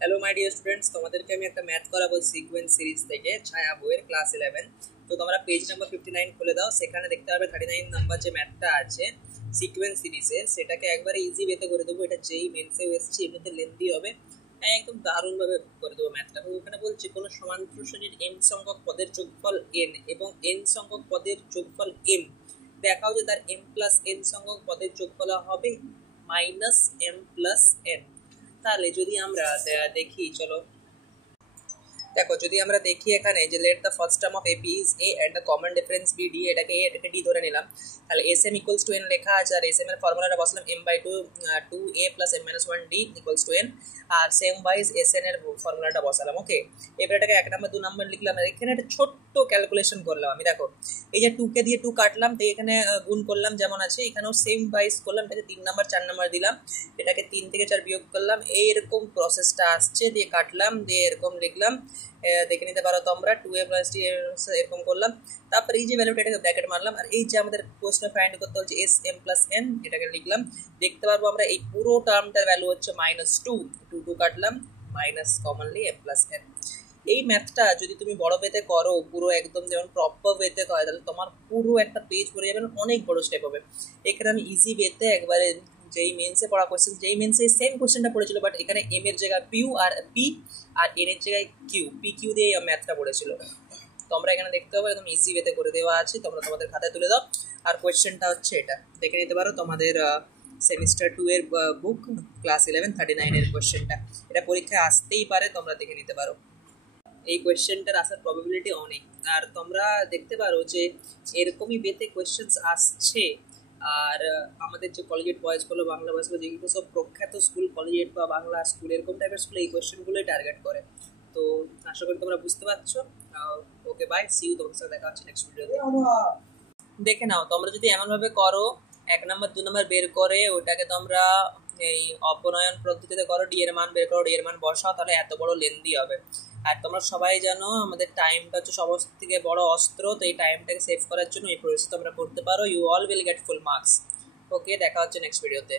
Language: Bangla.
হ্যালো মাই ডিয়ার স্টুডেন্টস, তোমাদেরকে আমি একটা ম্যাথ করাবো সিকোয়েন্স সিরিজ থেকে ছায়া বইয়ের ক্লাস 11। তো তোমরা পেজ নাম্বার 59 খুলে দাও, সেখানে দেখতে পাবে 39 নাম্বার যে ম্যাথটা আছে সিকোয়েন্স সিরিজের, সেটাকে একবারে ইজি ওয়েতে করে দেবো। এটা যেই মেন্সে এসেছে এমনিতে লেন্দি হবে, একদম দারুণভাবে করে দেবো ম্যাথটা। ওখানে বলছি কোনো সমান্তর শ্রেণীর এম সংখ্যক পদের যোগফল এন এবং এন সংখ্যক পদের যোগফল এম দেখাও যে তার এম প্লাস এন সংখ্যক পদের যোগফল হবে মাইনাস এম প্লাস এন। তাহলে যদি আমরা দেখি, চলো দেখো, যদি আমরা দেখি এখানে যে let the first term of AP is A and the common difference be D, এটাকে এ এটাকে ডি ধরে নিলাম। তাহলে S M equals to N লেখা আছে, আর এস এম এর ফর্মুলাটা বসালাম M by two two A plus M minus one D equals to N, আর সেম ওয়াইজ এস এন এর ফর্মুলাটা বসালাম। ওকে, এবার এটাকে 1 নাম্বার 2 নাম্বার লিখলাম। আর এখানে একটা ছোট্ট ক্যালকুলেশন করলাম আমি। দেখো, এই যে 2 কে দিয়ে 2 কাটলাম, তো এখানে গুণ করলাম যেমন আছে, এখানেও সেম ওয়াইজ করলাম। এটাকে 3 নাম্বার 4 নাম্বার দিলাম, এটাকে 3 থেকে 4 বিয়োগ করলাম, এইরকম প্রসেসটা আসছে, দিয়ে কাটলাম, দিয়ে এরকম লিখলাম। দেখে নিতে পারো তোমরা 2a প্লাস d এরকম করলাম। তারপর এই যে ভ্যালুটা এটাকে ব্র্যাকেট মারলাম, আর এই যে আমাদের কোশ্চেনে ফাইন্ড করতে হচ্ছে এস এম প্লাস এন, এটাকে লিখলাম। দেখতে পারবো আমরা এই পুরো টার্মটার ভ্যালু হচ্ছে -2, 2 কাটলাম, minus commonly M plus N. এই ম্যাথটা যদি তুমি বড় ওয়েতে করো, পুরো একদম যেমন প্রপার ওয়েতে করো, তাহলে তোমার পুরো একটা পেজ ভরে যাবে, অনেক বড় স্টেপ হবে। এখানে আমি ইজি ওয়েতে একবারে যেই মেন্সে পড়া কোশ্চেন, যেই মেন্সে সেম কোশ্চেনটা পড়েছিল, বাট এখানে এম এর জায়গায় পিউ আর পি আর এন এর জায়গায় কিউ, পি কিউ দিয়ে ম্যাথটা পড়েছিল। তোমরা এখানে দেখতে পাবো একদম ইজি ওয়েতে করে দেওয়া আছে, তোমরা তোমাদের খাতায় তুলে দাও। আর কোয়েশ্চেনটা হচ্ছে এটা, দেখে নিতে পারো তোমাদের সেমিস্টার 2 এর বুক ক্লাস 11 39 এর কোয়েশ্চেনটা। এটা পরীক্ষায় আসতেই পারে, তোমরা দেখে নিতে পারো। এই কোয়েশ্চেনটার আসার প্রবাবিলিটি অনেক, আর তোমরা দেখতে পারো যে এরকমই বেতে কোয়েশ্চেন্স আসছে। আর আমাদের যে কলেজিয়েট বয়েজগুলো, বাংলা বয়েজগুলো, যেগুলো সব প্রখ্যাত স্কুল, কলেজিয়েট বা বাংলা স্কুল, এরকম টাইপের স্কুলে এই কোয়েশ্চেনগুলোই টার্গেট করে। তো আশা করি তোমরা বুঝতে পারছো। ওকে, বাই, সি ইউ, তোমার সাথে দেখা হচ্ছে নেক্সট ভিডিওতে। দেখে নাও, তোমরা যদি এমনভাবে করো 1 নাম্বার 2 নাম্বার বের করে ওটাকে তোমরা এই অপনয়ন পদ্ধতিতে করো, ডি এর মান বের করো, ডি এর মান বসাও, তাহলে এত বড় লেন্দি হবে। আর তোমরা সবাই জানো আমাদের টাইমটা হচ্ছে সমস্ত থেকে বড় অস্ত্র, তো এই টাইমটাকে সেভ করার জন্য এই প্রসেস তোমরা করতে পারো। You all will get full marks. Okay, দেখা হচ্ছে নেক্সট ভিডিওতে।